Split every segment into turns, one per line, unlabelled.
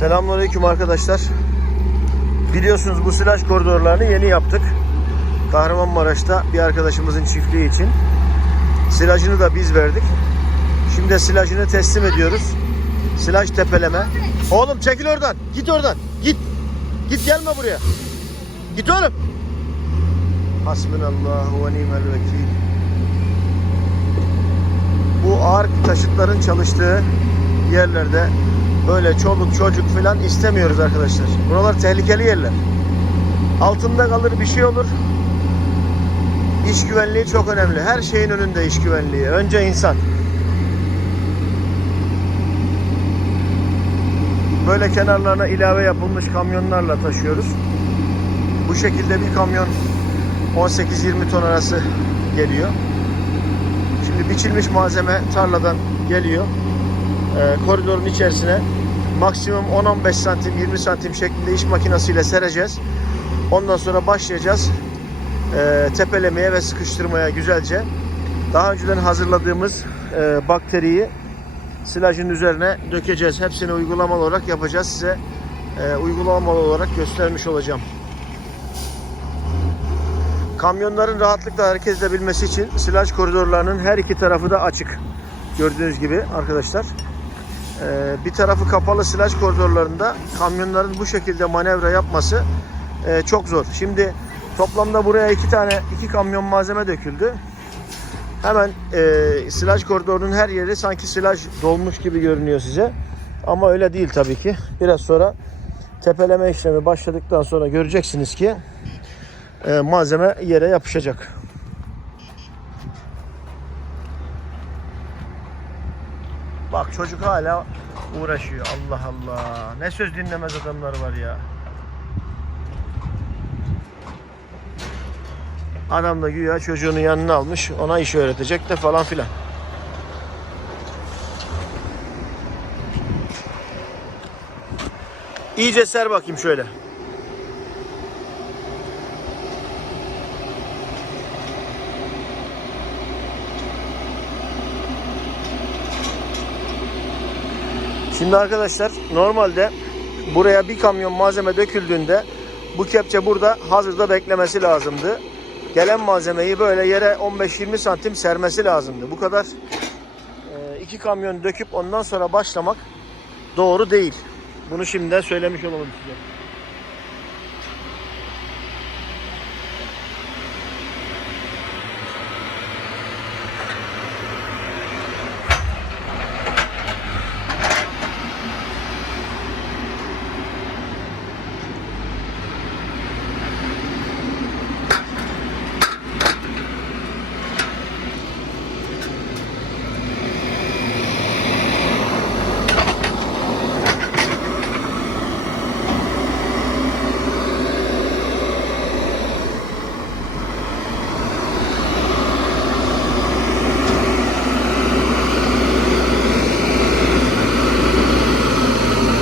Selamünaleyküm arkadaşlar. Biliyorsunuz bu silaj koridorlarını yeni yaptık. Kahramanmaraş'ta bir arkadaşımızın çiftliği için. Silajını da biz verdik. Şimdi silajını teslim ediyoruz. Silaj tepeleme. Oğlum çekil oradan. Git oradan. Git. Git gelme buraya. Git oğlum. Hasbunallahu ve ni'mel vekil. Bu ağır taşıtların çalıştığı yerlerde böyle çoluk çocuk falan istemiyoruz arkadaşlar. Buralar tehlikeli yerler. Altında kalır bir şey olur. İş güvenliği çok önemli. Her şeyin önünde iş güvenliği. Önce insan. Böyle kenarlarına ilave yapılmış kamyonlarla taşıyoruz. Bu şekilde bir kamyon 18-20 ton arası geliyor. Şimdi biçilmiş malzeme tarladan geliyor. Ee, koridorun içerisine maksimum 10-15 santim 20 santim şeklinde iş makinesiyle sereceğiz. Ondan sonra başlayacağız e, tepelemeye ve sıkıştırmaya güzelce. Daha önceden hazırladığımız e, bakteriyi silajın üzerine dökeceğiz. Hepsini uygulamalı olarak yapacağız. Size e, uygulamalı olarak göstermiş olacağım. Kamyonların rahatlıkla hareket edebilmesi için silaj koridorlarının her iki tarafı da açık. Gördüğünüz gibi arkadaşlar. Ee, bir tarafı kapalı silaj koridorlarında kamyonların bu şekilde manevra yapması e, çok zor. Şimdi toplamda buraya iki tane iki kamyon malzeme döküldü. Hemen e, silaj koridorunun her yeri sanki silaj dolmuş gibi görünüyor size. Ama öyle değil tabii ki. Biraz sonra tepeleme işlemi başladıktan sonra göreceksiniz ki e, malzeme yere yapışacak. Bak çocuk hala uğraşıyor. Allah Allah. Ne söz dinlemez adamlar var ya. Adam da güya çocuğunu yanına almış. Ona iş öğretecek de falan filan. İyice ser bakayım şöyle. Şimdi arkadaşlar normalde buraya bir kamyon malzeme döküldüğünde bu kepçe burada hazırda beklemesi lazımdı. Gelen malzemeyi böyle yere 15-20 santim sermesi lazımdı. Bu kadar e, iki kamyon döküp ondan sonra başlamak doğru değil. Bunu şimdiden söylemiş olalım size.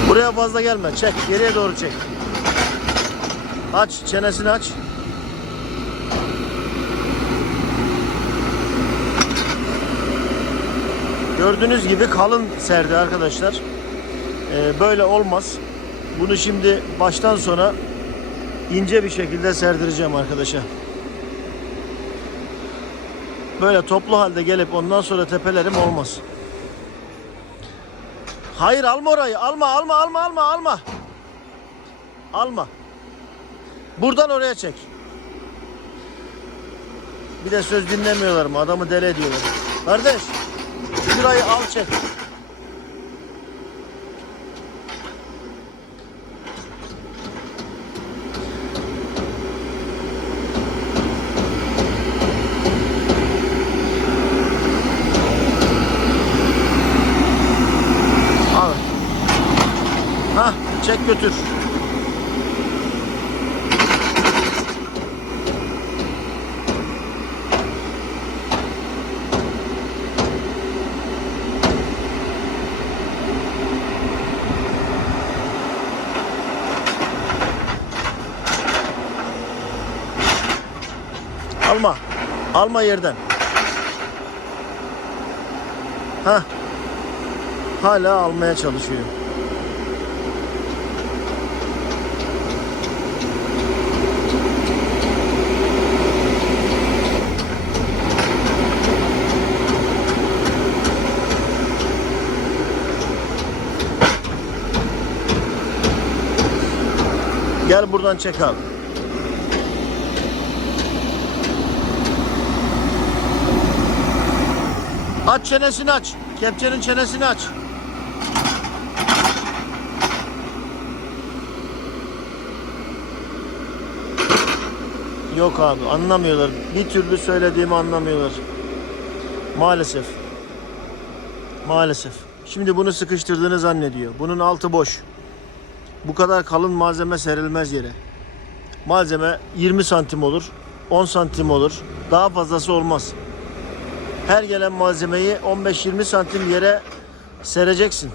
Buraya fazla gelme. Çek. Geriye doğru çek. Aç. Çenesini aç. Gördüğünüz gibi kalın serdi arkadaşlar. Ee, böyle olmaz. Bunu şimdi baştan sona ince bir şekilde serdireceğim arkadaşa. Böyle toplu halde gelip ondan sonra tepelerim olmaz. Hayır alma orayı. Alma alma alma alma alma. Alma. Buradan oraya çek. Bir de söz dinlemiyorlar mı? Adamı deli ediyorlar. Kardeş şurayı al çek. Al. Hah çek götür. Alma. Alma yerden. Hah. Hala almaya çalışıyor. Gel buradan çek abi. Aç çenesini aç. Kepçenin çenesini aç. Yok abi anlamıyorlar. Bir türlü söylediğimi anlamıyorlar. Maalesef. Maalesef. Şimdi bunu sıkıştırdığını zannediyor. Bunun altı boş. Bu kadar kalın malzeme serilmez yere. Malzeme 20 santim olur, 10 santim olur. Daha fazlası olmaz. Her gelen malzemeyi 15-20 santim yere sereceksin.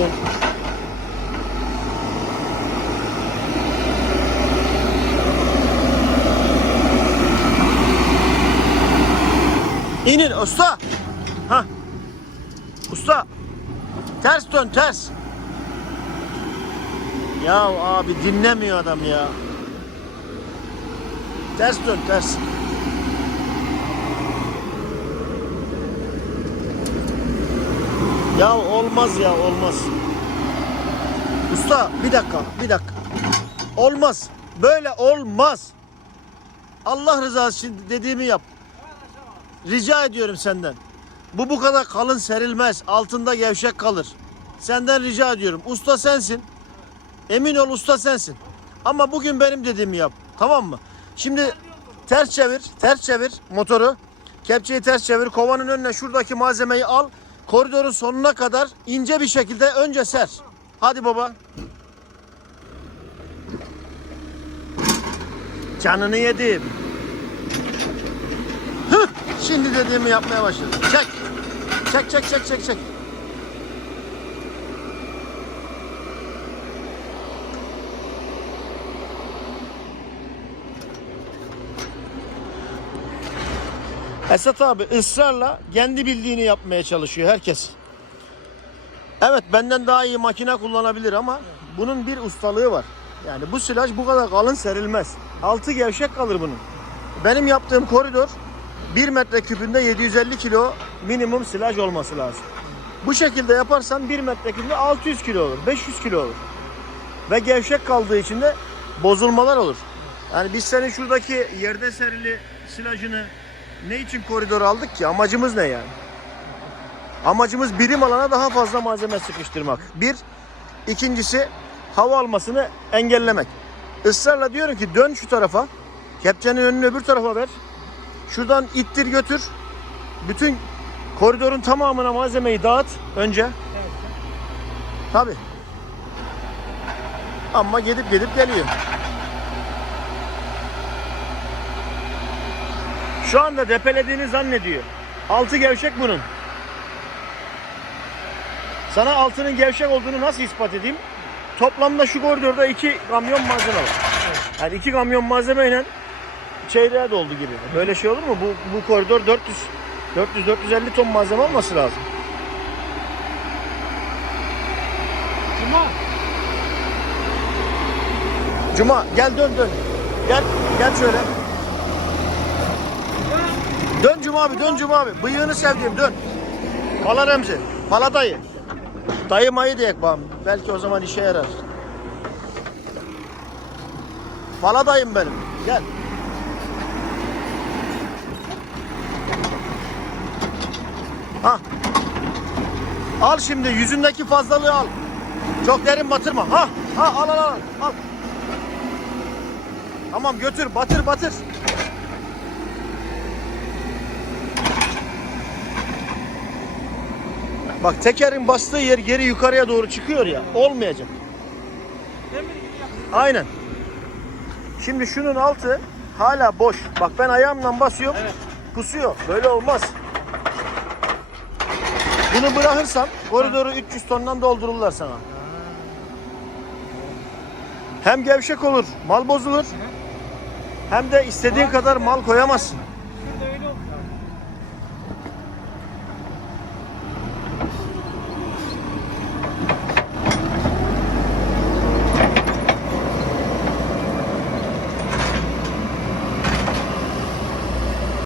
Dön. İnin usta. Ha. Usta. Ters dön ters. Ya abi dinlemiyor adam ya. Ters dön ters. Ya olmaz ya olmaz. Usta bir dakika bir dakika. Olmaz. Böyle olmaz. Allah rızası için dediğimi yap. Rica ediyorum senden. Bu bu kadar kalın serilmez. Altında gevşek kalır. Senden rica ediyorum. Usta sensin. Emin ol usta sensin. Ama bugün benim dediğimi yap. Tamam mı? Şimdi ters çevir. Ters çevir motoru. Kepçeyi ters çevir. Kovanın önüne şuradaki malzemeyi al. Koridorun sonuna kadar ince bir şekilde önce ser. Hadi baba. Canını yedim. Hıh, Şimdi dediğimi yapmaya başladı. Çek. Çek çek çek çek çek. Esat abi ısrarla kendi bildiğini yapmaya çalışıyor herkes. Evet benden daha iyi makine kullanabilir ama bunun bir ustalığı var. Yani bu silaj bu kadar kalın serilmez. Altı gevşek kalır bunun. Benim yaptığım koridor 1 metre küpünde 750 kilo minimum silaj olması lazım. Bu şekilde yaparsan 1 metre küpünde 600 kilo olur, 500 kilo olur. Ve gevşek kaldığı için de bozulmalar olur. Yani biz senin şuradaki yerde serili silajını ne için koridor aldık ki? Amacımız ne yani? Amacımız birim alana daha fazla malzeme sıkıştırmak. Bir. ikincisi hava almasını engellemek. Israrla diyorum ki dön şu tarafa. Kepçenin önünü öbür tarafa ver. Şuradan ittir götür. Bütün koridorun tamamına malzemeyi dağıt önce. Tabi. Ama gidip gidip geliyor. Şu anda depelediğini zannediyor. Altı gevşek bunun. Sana altının gevşek olduğunu nasıl ispat edeyim? Toplamda şu koridorda iki kamyon malzeme var. Yani iki kamyon malzemeyle çeyreğe doldu gibi. Böyle şey olur mu? Bu, bu koridor 400 400-450 ton malzeme olması lazım.
Cuma.
Cuma gel dön dön. Gel gel şöyle. Dön Cuma abi dön Cuma abi. Bıyığını sevdiğim dön. Pala Remzi. Pala dayı. Dayı mayı diyek bana. Belki o zaman işe yarar. Pala dayım benim. Gel. Ha. Al şimdi yüzündeki fazlalığı al. Çok derin batırma. Ha. Ha al al al. al. Tamam götür batır batır. Bak tekerin bastığı yer geri yukarıya doğru çıkıyor ya. Olmayacak. Aynen. Şimdi şunun altı hala boş. Bak ben ayağımla basıyorum.
Evet.
Pusuyor. Böyle olmaz. Bunu bırakırsan koridoru 300 tondan doldururlar sana. Hem gevşek olur, mal bozulur. Hem de istediğin kadar mal koyamazsın.